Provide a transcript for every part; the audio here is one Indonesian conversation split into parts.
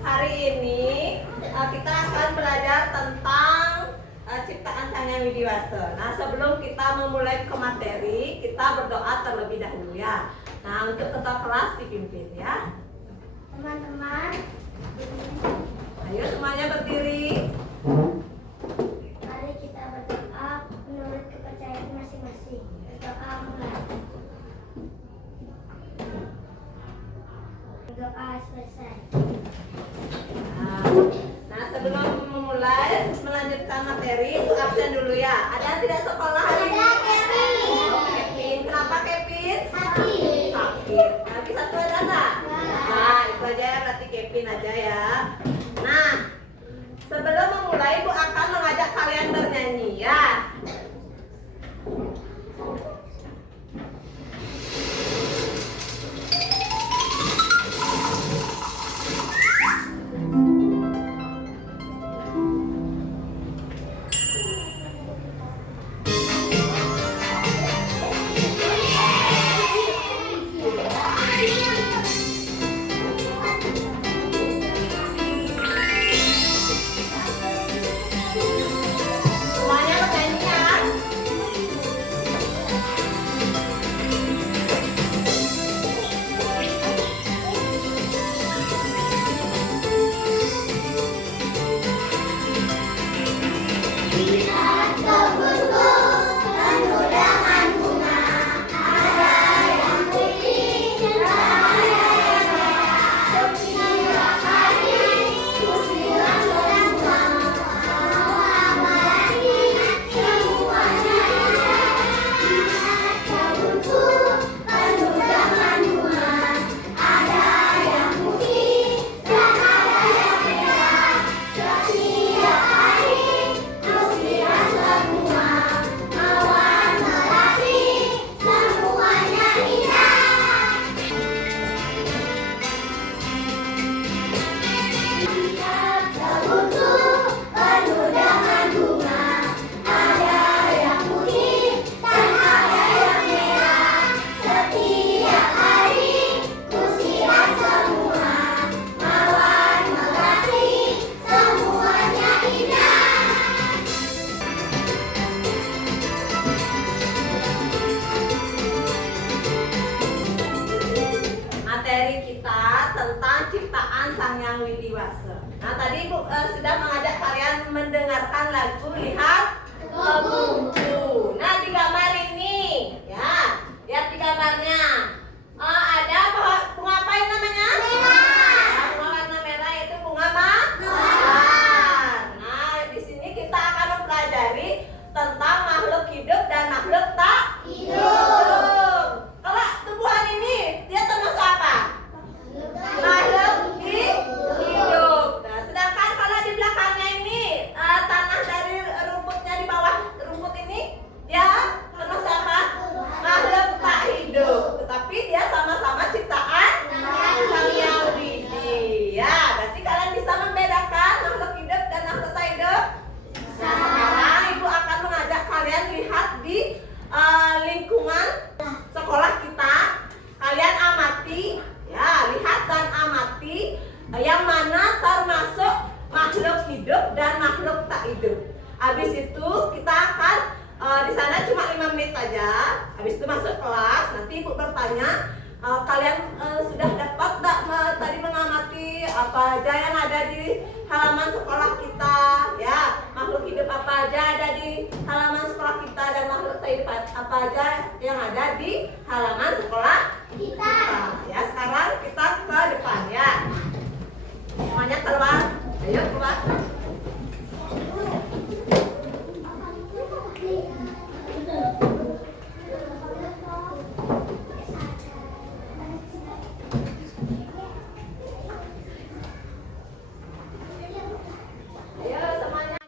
Hari ini kita akan belajar tentang ciptaan Sang Hyang Widiwasa. Nah, sebelum kita memulai ke materi, kita berdoa terlebih dahulu ya. Nah, untuk ketua kelas dipimpin ya. Teman-teman, Ayo semuanya berdiri. mari kita berdoa menurut kepercayaan masing-masing. Berdoa mulai. Doa selesai. Nah, sebelum memulai melanjutkan materi, itu absen dulu ya. Ada yang tidak sekolah hari ini? Ada, Kevin. Oh, Kevin. Kenapa Kevin? Sakit. Sakit. Lagi satu ada nggak? Nggak. Nah, itu aja ya, berarti Kevin aja ya. Nah, sebelum memulai, Ibu akan mengajak kalian bernyanyi ya. Semuanya bernyanyi ya. Lihat kebunku penuh dengan bunga, ada yang putih dan ada yang merah. Setiap hari ku siram semua, mau apa lagi semuanya indah. Lihat kebunku penuh dengan bunga, ada yang putih dan ada yang merah. Setiap hari ku siram semua, mawar melati semuanya indah. Lihat kebunku penuh dengan bunga, ada yang putih dan ada yang merah. Setiap hari ku siram semua, mawar melati semuanya indah. Materi kita tentang ciptaan Sang Hyang Widiwasa. Nah, tadi Ibu sudah mengajak kalian mendengarkan lagu Lihat Kebunku. Nah, di gambar ini ya, lihat di gambarnya. Ada bunga apa ini namanya? Merah. Bunga warna merah itu bunga mawar. Nah, di sini kita akan mempelajari tentang makhluk hidup dan makhluk tak hidup. Kalau tumbuhan ini dia termasuk apa? Makhluk hidup. Nah, sedangkan kalau di belakangnya ini tanah dari rumputnya di bawah rumput ini dia termasuk apa? Makhluk tak hidup. Tetapi dia sama-sama ciptaan Sang Hyang Widi. Ya, berarti kalian bisa membedakan makhluk hidup dan makhluk tak hidup. Nah, sekarang Ibu akan mengajak kalian lihat di lingkungan sekolah kita. Kalian amati, ya, lihat dan amati yang mana termasuk makhluk hidup dan makhluk tak hidup. Habis itu kita akan di sana cuma 5 menit aja. Habis itu masuk kelas. Nanti Ibu bertanya, kalian sudah dapat tadi mengamati apa aja yang ada di halaman sekolah kita, ya, makhluk hidup apa aja ada di halaman sekolah kita dan makhluk tak hidup apa aja yang ada di halaman sekolah kita. Ya, sekarang kita ke depan ya. Semuanya keluar. Ayo keluar. Ayo semuanya.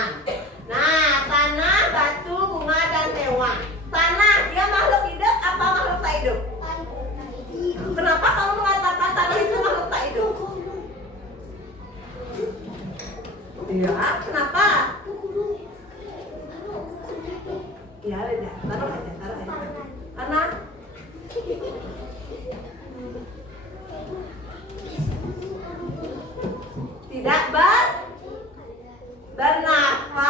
hewan. Nah, tanah, batu, bunga, dan hewan. Tanah, dia makhluk hidup apa makhluk tak hidup? Kenapa kamu mengatakan tanah itu makhluk tak hidup? Iya, kenapa? Ya, udah, taruh aja. Karena tidak bernafas,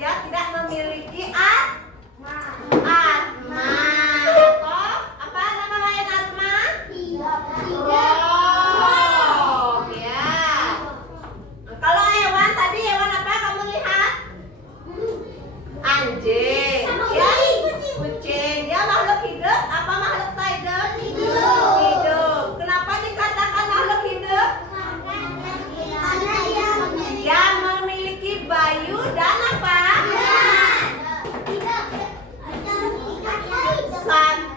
dia tidak memiliki atma. Atau apa nama lain atma? Roh, ya. Kalau hewan tadi hewan apa kamu lihat? Anjing, ya, kucing. Dia makhluk hidup apa makhluk tak hidup? Hidup. Kenapa dikatakan makhluk hidup? Dia memiliki bayu dan apa? Sabda.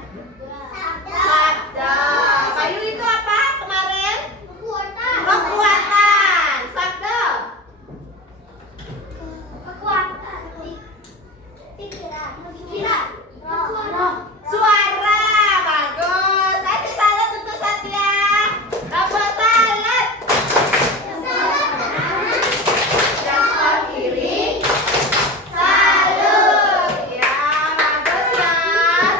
Bayu itu apa kemarin? Kekuatan. Sabda. Suara. Bagus. Kasih salut untuk Satya. Dapat salut. Yang kiri. Salut. Ya, bagus ya.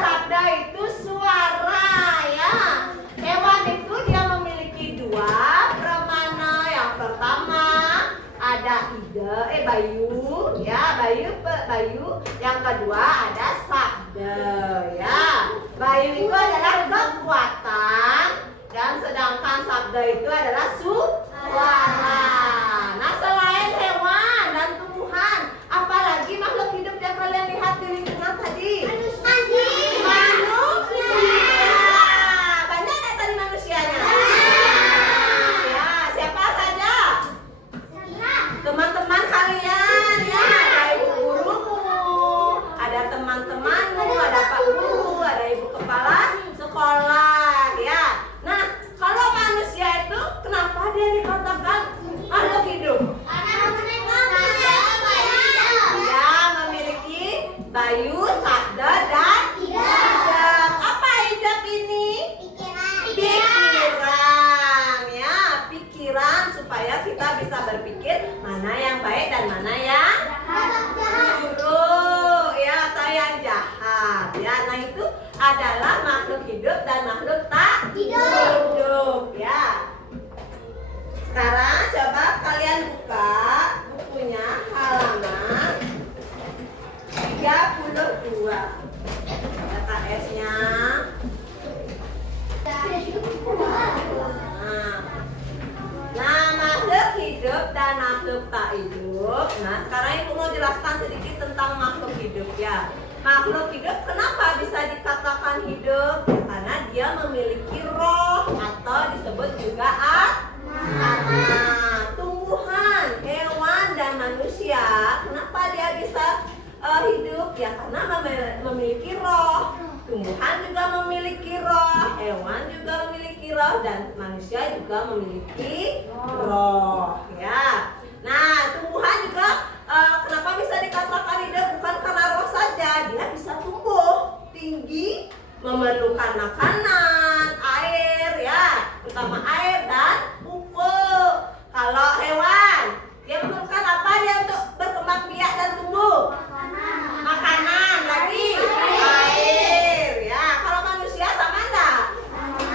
Sabda itu suara ya. Hewan itu dia memiliki dua permana. Yang pertama ada bayu ya, bayu. Yang kedua ada sabda ya. Bayu itu adalah kekuatan dan sedangkan sabda itu adalah suara. Nah, selain hewan dan tumbuhan, apalagi makhluk hidup yang kalian lihat di lingkungan tadi? Manusia. Banyak nggak tadi manusianya? Ya, siapa saja? Teman-teman kalian ya, ada ibu gurumu, ada teman-temanmu, ada pak guru, ada ibu kepala sekolah ya. Nah, kalau manusia itu kenapa dia dikatakan makhluk hidup? Dia memiliki bayu, sabda, dan hidup. Apa hidup ini? Pikiran ya, pikiran supaya kita bisa berpikir mana yang baik dan mana yang buruk ya, atau yang jahat ya. Nah, itu adalah makhluk hidup dan makhluk tak hidup ya. Sekarang coba kalian buka bukunya halaman 32 LKS-nya. Nah, makhluk hidup dan makhluk tak hidup. Nah, sekarang ibu mau jelaskan sedikit tentang makhluk hidup ya. Makhluk hidup kenapa bisa dikatakan hidup? Ya, karena dia memiliki roh atau disebut juga atma. Tumbuhan, hewan, dan manusia, kenapa dia bisa hidup? Ya, karena memiliki roh. Tumbuhan juga memiliki roh, hewan juga memiliki roh, dan manusia juga memiliki roh ya. Nah, tumbuhan juga kenapa bisa dikatakan hidup? Bukan karena roh saja, dia bisa tumbuh tinggi, memerlukan makanan, air ya, terutama air dan pupuk. Kalau hewan, dia memerlukan apa dia untuk berkembang biak dan tumbuh? Makanan lagi, air ya. Kalau manusia sama enggak?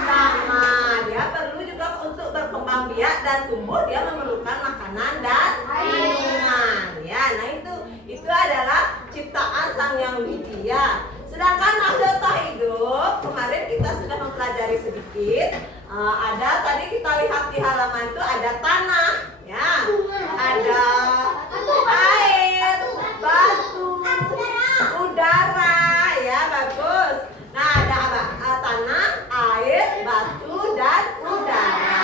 Sama. Dia perlu juga untuk berkembang biak dan tumbuh, dia memerlukan makanan dan minuman ya. Nah, itu adalah ciptaan Sang Yang Widya. Sedangkan makhluk tak hidup, kemarin kita sudah mempelajari sedikit. Ada tadi kita lihat di halaman itu ada tanah ya, ada air, batu, udara ya, bagus. Nah, ada apa? Tanah, air, batu, dan udara.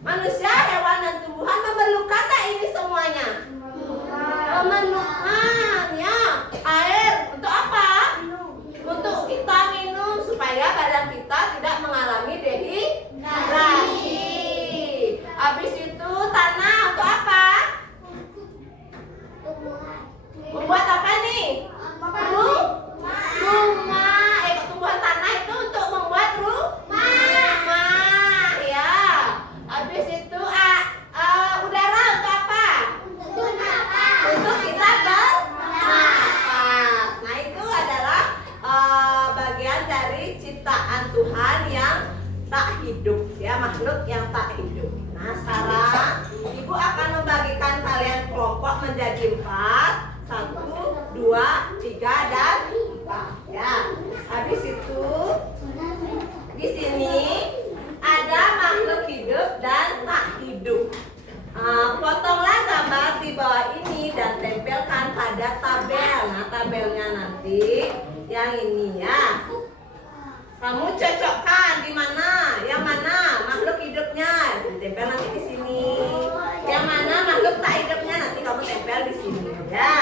Manusia, hewan, dan tumbuhan memerlukan tak ini semuanya? Memerlukan ya. Air untuk apa? Untuk kita minum supaya badan kita tidak mengalami dehidrasi. Habis itu tanah untuk apa? Ibu akan membagikan kalian kelompok menjadi 4. 1, 2, 3, dan 4 ya. Habis itu di sini ada makhluk hidup dan tak hidup. Potonglah gambar di bawah ini dan tempelkan pada tabel. Nah, tabelnya nanti yang ini ya. Kamu cocokkan di mana? Yang mana makhluk hidupnya? Tempel nanti di sini. Yang mana makhluk tak hidupnya nanti kamu tempel di sini ya.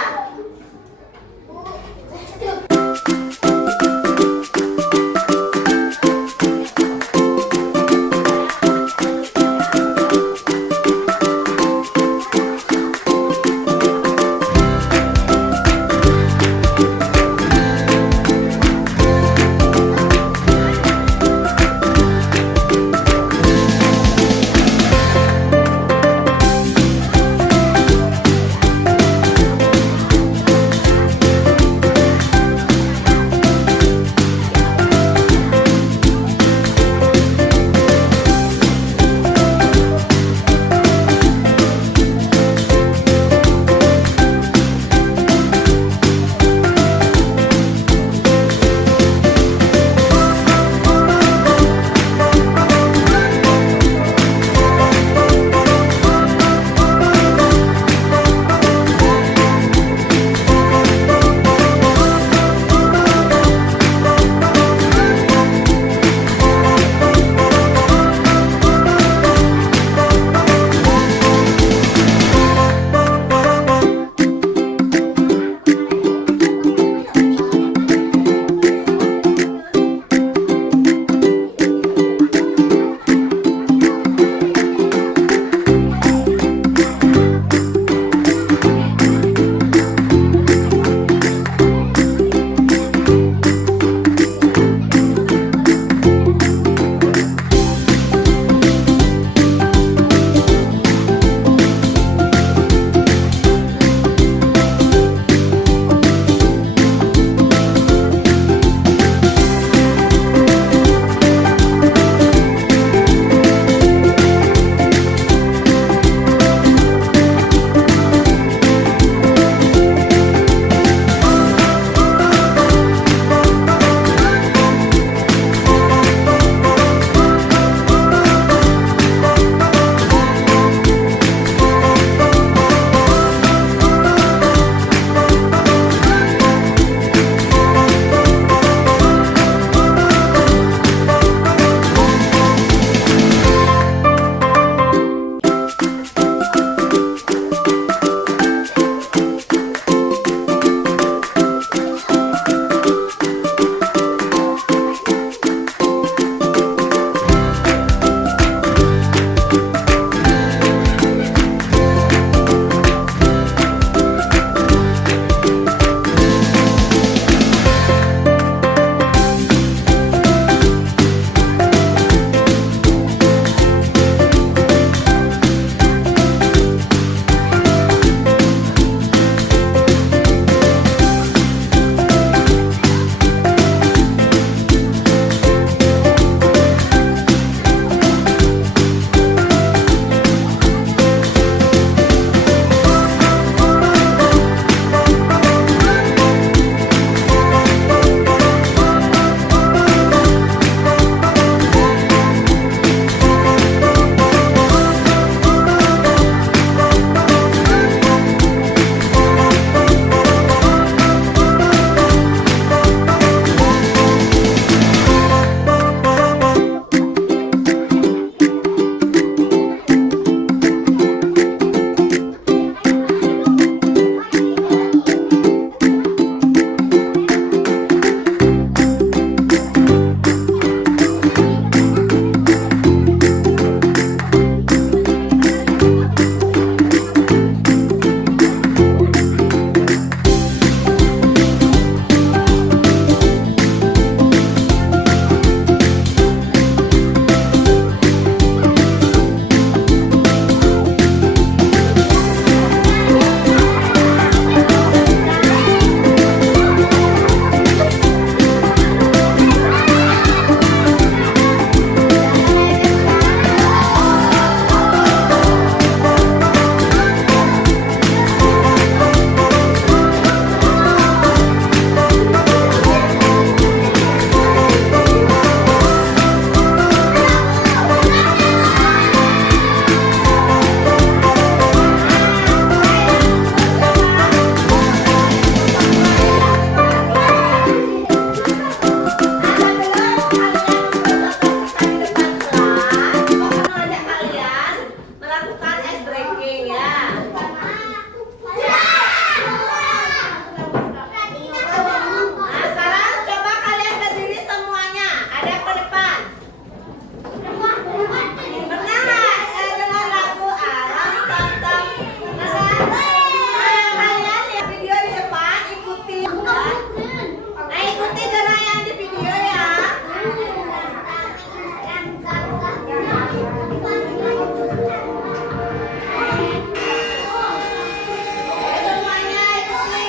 Nah, kalian lihat video di depan, ikuti. Nah, ikuti gerak yang di video ya. Semuanya ikuti.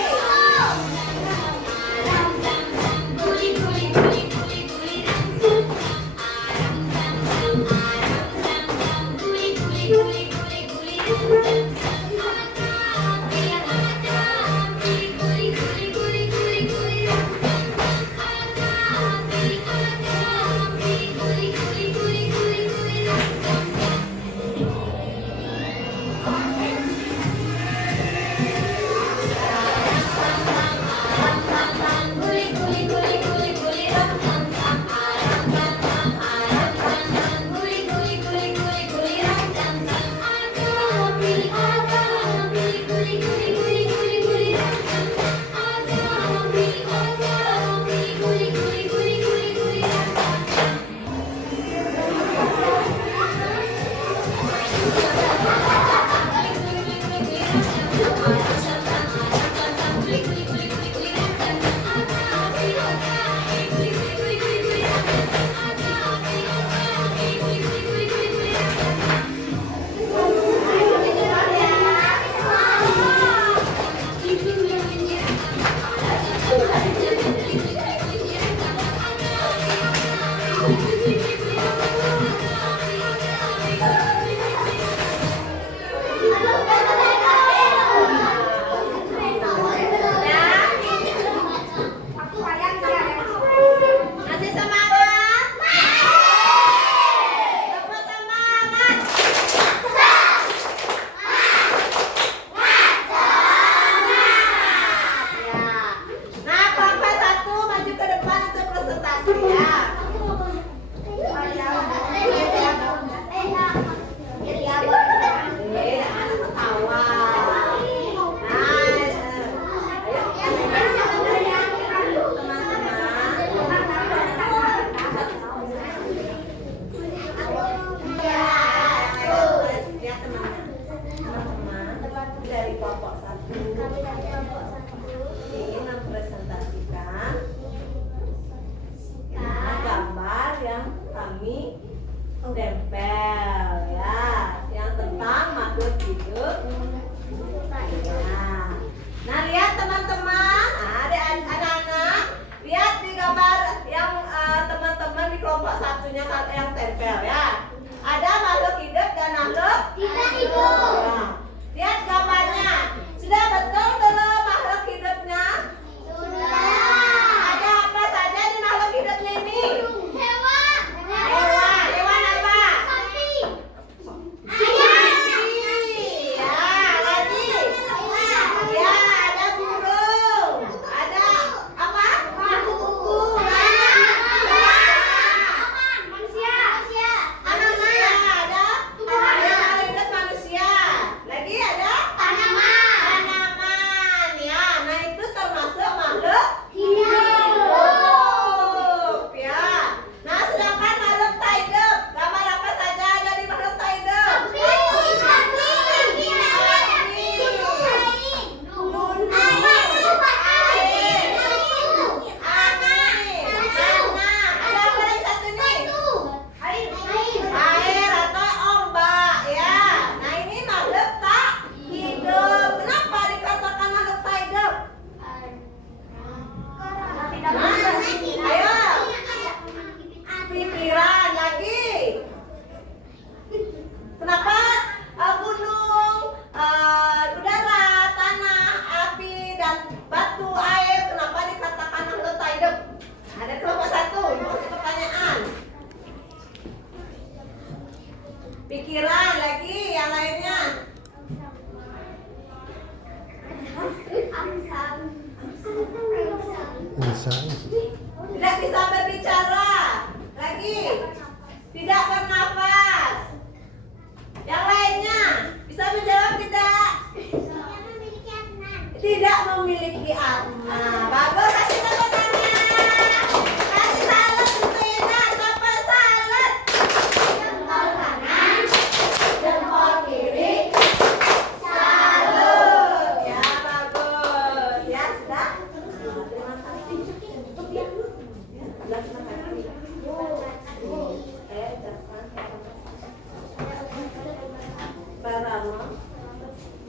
Rama?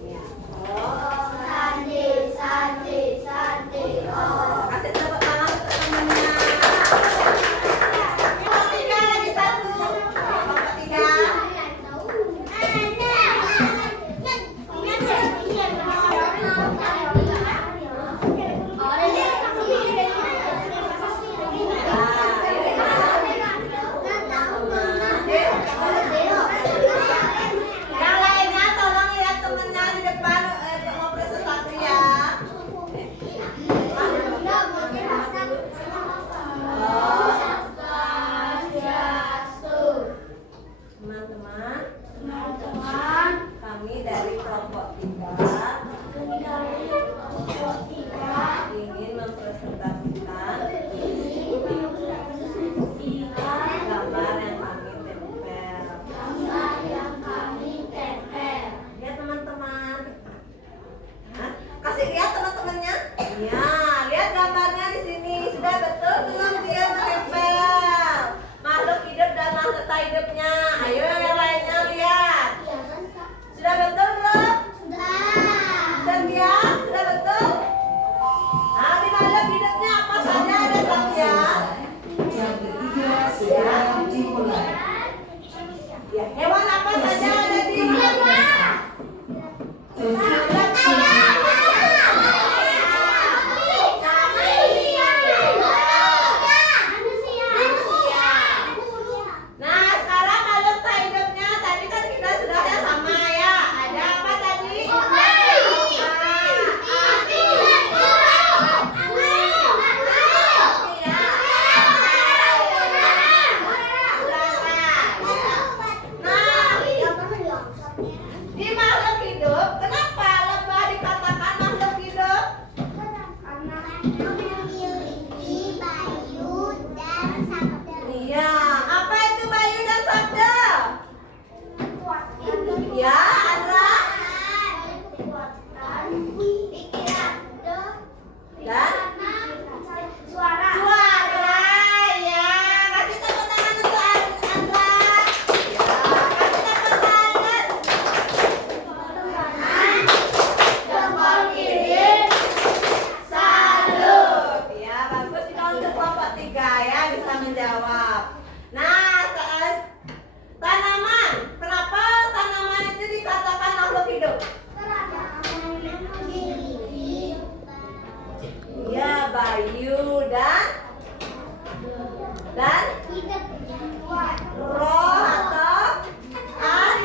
Ya. Om Santi, Santi, Santi, Om. Kasih tepuk tangan untuk temannya. Kelompok 3 lagi satu. Kelompok 3. Yang lainnya tolong lihat temennya di depan untuk mau presentasi ya. Teman-teman, kami dari kelompok 3 ingin mempresentasikan gambar yang kami tempel. Ya teman-teman. Hah? Kasih lihat teman-temannya. Ya, lihat gambarnya di sini. Sudah betul belum dia menempel makhluk hidup dan makhluk tak hidupnya? Ayo yang lainnya lihat. Sudah betul belum? Satya, sudah betul? Nah, di makhluk hidupnya apa saja ada Satya? Yang ketiga sedang dimulai. Ya, hewan apa saja ada di Nah, sekarang makhluk tak hidupnya tadi kan kita sudah ya sama ya. Ada apa tadi? Di makhluk hidup, kenapa lebah dikatakan makhluk hidup? Iya, apa itu bayu dan sabda? Ya, Andra. Dan Suara. suara. Ya, kasih tepuk tangan untuk Andra. Ya, kasih tepuk tangan. Jempol kiri. Salut. Ya, bagus itu untuk kelompok 3 ya bisa menjawab. Nah, tanaman. Kenapa tanaman itu dikatakan makhluk hidup? Ya, bayu dan roh atau atman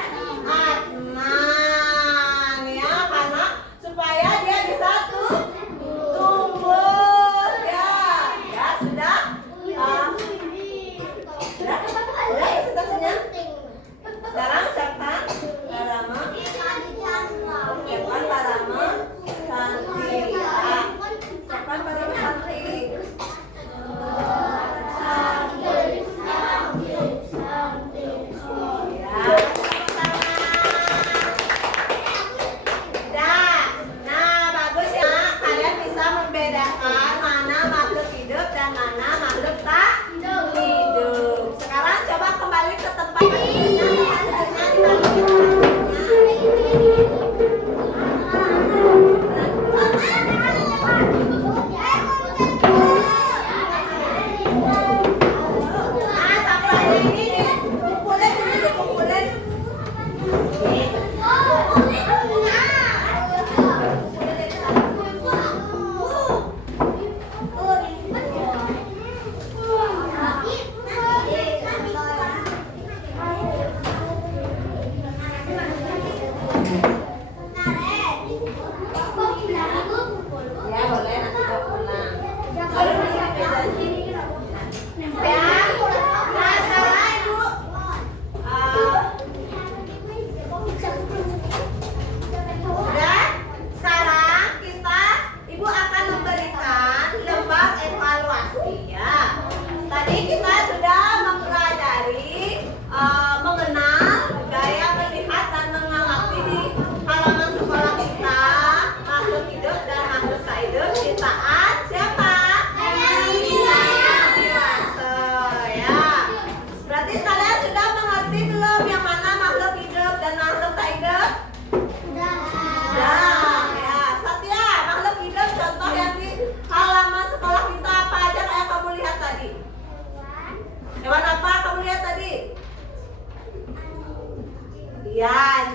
ya, karena supaya dia bisa tumbuh ya. Ya sudah. Sudah presentasinya. Sekarang siapkan Rama. Siapkan Rama. Santi. Siapkan Rama Santi. Ya, nah bagus ya. Kalian bisa membedakan mana makhluk hidup dan mana makhluk tak hidup. Sekarang coba kembali ke tempat Nah, sampahnya ini dikumpulin dulu, dikumpulin. Ya boleh nanti bawa pulang. Lalu dipakai janji. Ya. Nah sekarang ibu udah. Sekarang ibu akan memberikan lembar evaluasi ya. Tadi kita sudah mempelajari mengenal gaya melihat dan mengamati di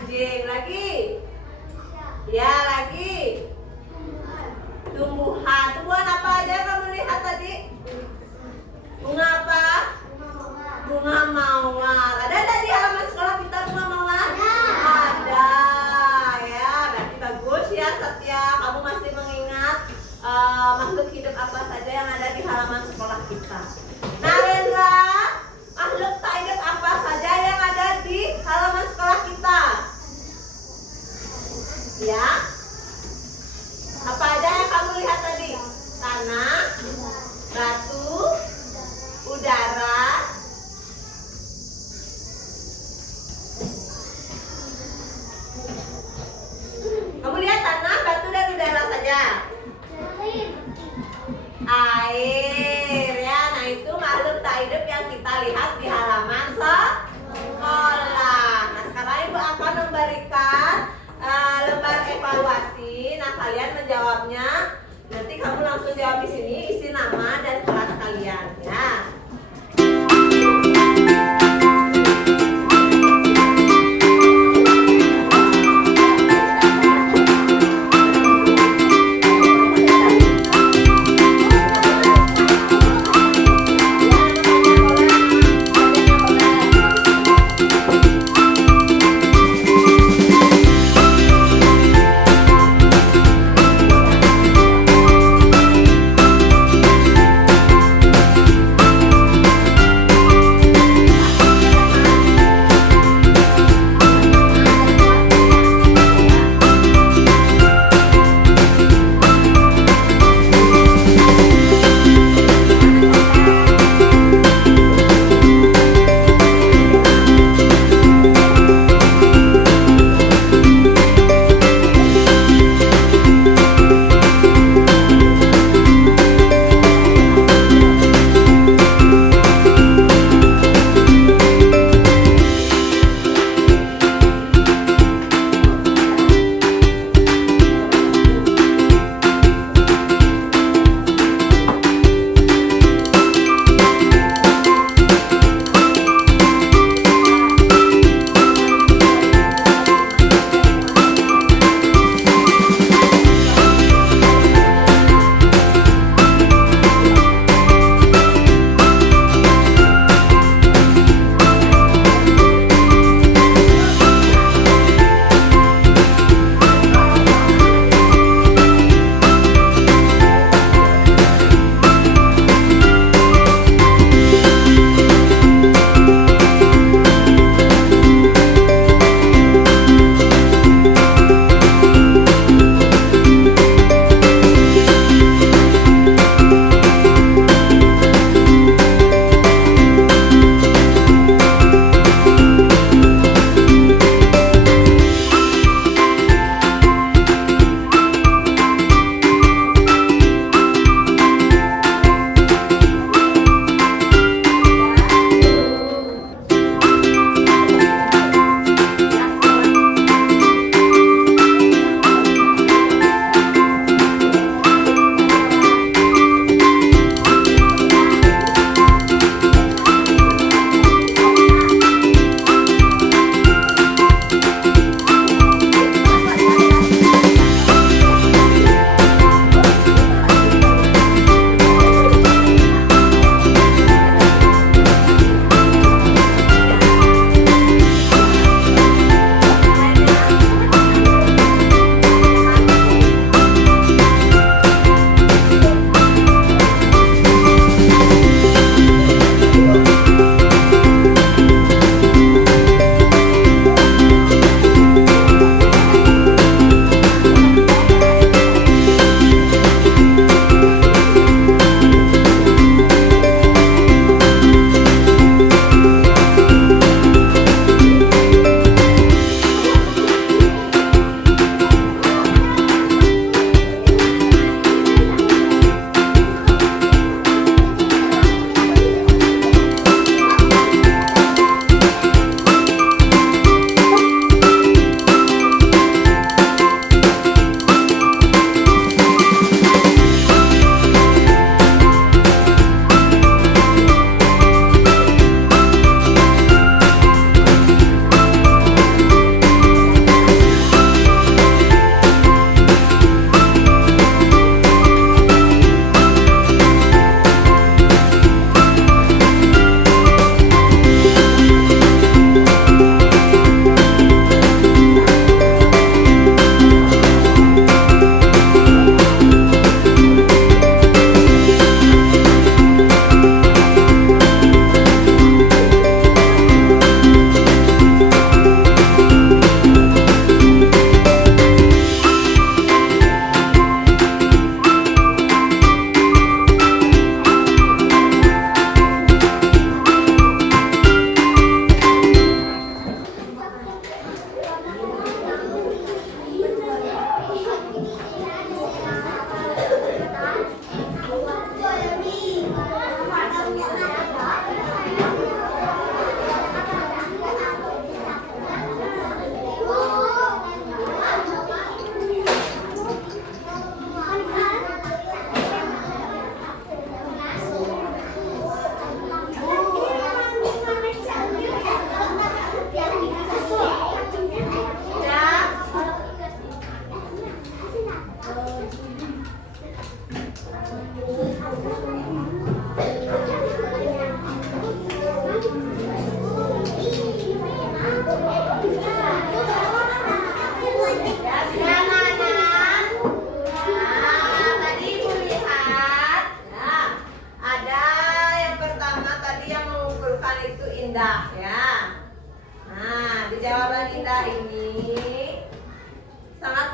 anjing. Lagi. Ya, lagi. Tumbuhan. Tumbuhan apa aja kamu lihat tadi? Bunga apa? Bunga mawar. Ada di halaman sekolah kita bunga mawar? Ada. Ya, berarti bagus ya Satya. Kamu masih mengingat makhluk hidup apa saja yang ada di halaman sekolah kita. Narendra, makhluk tak hidup apa saja yang ada di halaman sekolah kita? Ya. Apa aja yang kamu lihat tadi? Tanah, batu, udara. Kamu lihat tanah, batu, dan udara saja. Air ya, nah itu makhluk tak hidup yang kita lihat di halaman sekolah. Nah sekarang ibu akan memberikan lembar evaluasi. Nah kalian menjawabnya. Nanti kamu langsung jawab di sini, isi nama dan kelas kalian ya.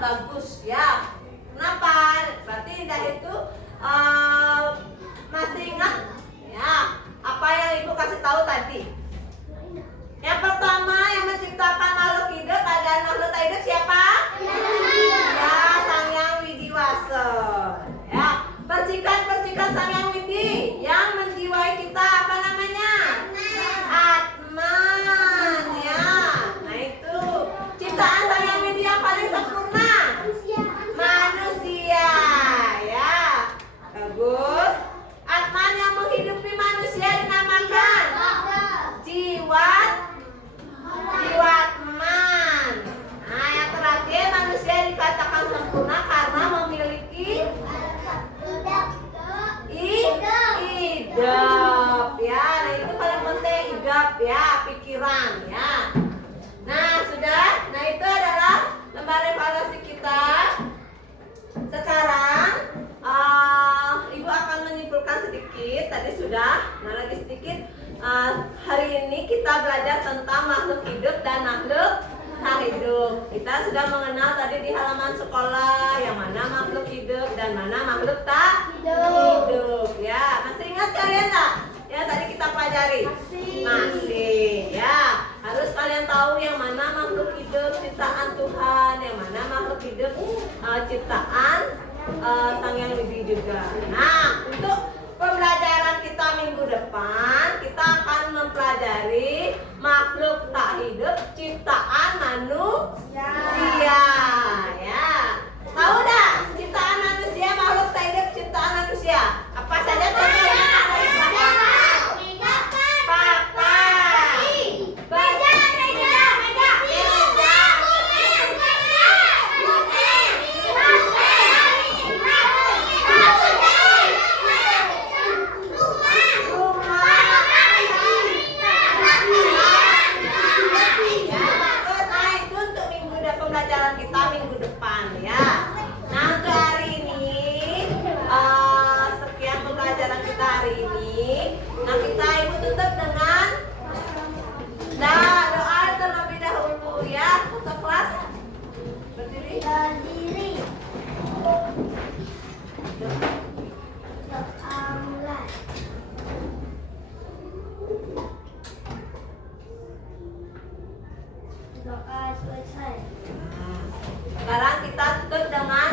bagus ya. Kenapa? Berarti Indah itu masih ingat ya apa yang ibu kasih tahu tadi. Yang pertama yang menciptakan makhluk hidup ada makhluk tak hidup siapa? Ya, Sang Hyang Widiwasa. Ya, percikan-percikan Sang Hyang Widi yang menjiwai kita apa namanya? Atman ya. Nah itu ciptaan Sang Hyang Widi yang paling sempurna. Manusia ya. Bagus. Atman yang menghidupi manusia dinamakan jiwatman. Nah yang terakhir manusia dikatakan sempurna karena memiliki idap ya. Nah itu paling penting, idap ya, pikiran ya. Nah sudah, nah itu adalah lembar evaluasi kita. Sekarang ibu akan menyimpulkan sedikit. Tadi sudah, nah lagi sedikit. Hari ini kita belajar tentang makhluk hidup dan makhluk tak hidup. Kita sudah mengenal tadi di halaman sekolah yang mana makhluk hidup dan mana makhluk tak hidup. Ya, masih ingat kalian tak? Ya tadi kita pelajari. Masih. Ya, harus kalian tahu yang mana makhluk hidup ciptaan Tuhan, yang mana makhluk hidup ciptaan Sang Hyang Widi juga. Nah, untuk pembelajaran kita minggu depan kita akan mempelajari makhluk tak hidup ciptaan manusia ya. Tahu dah ciptaan manusia, makhluk tak hidup ciptaan manusia apa saja contohnya? Pembelajaran kita minggu depan ya. Nah untuk hari ini sekian pembelajaran kita hari ini. Nah kita ibu tutup dengan doa terlebih dahulu ya. Untuk kelas berdiri. Doa selesai. Sekarang kita tutup dengan